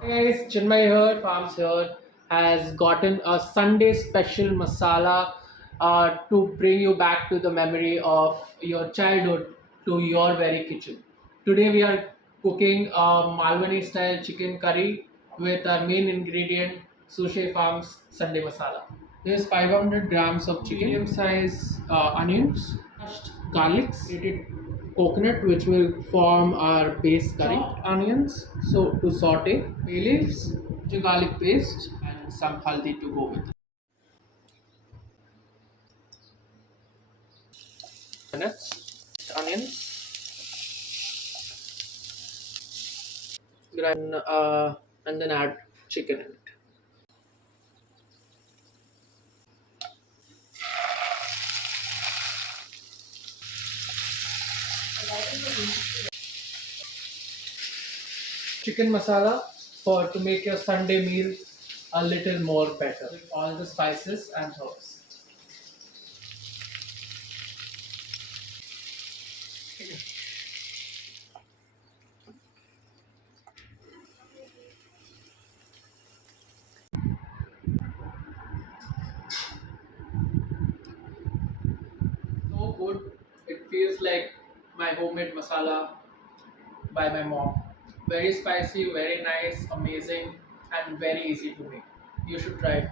Hey guys, Chinmay here, Farms here, has gotten a Sunday special masala to bring you back to the memory of your childhood to your very kitchen. Today we are cooking a Malvani style chicken curry with our main ingredient Sushe Farms Sunday masala. There's 500 grams of chicken, medium size onions, crushed garlics, grated coconut which will form our base curry, chopped onions so to saute, bay leaves, ginger garlic paste and some haldi to go with it. Minutes, onions, and then add chicken in it. Chicken masala for to make your Sunday meal a little more better with all the spices and herbs. So good. It feels like my homemade masala by my mom. Very spicy, very nice, amazing, and very easy to make. You should try it.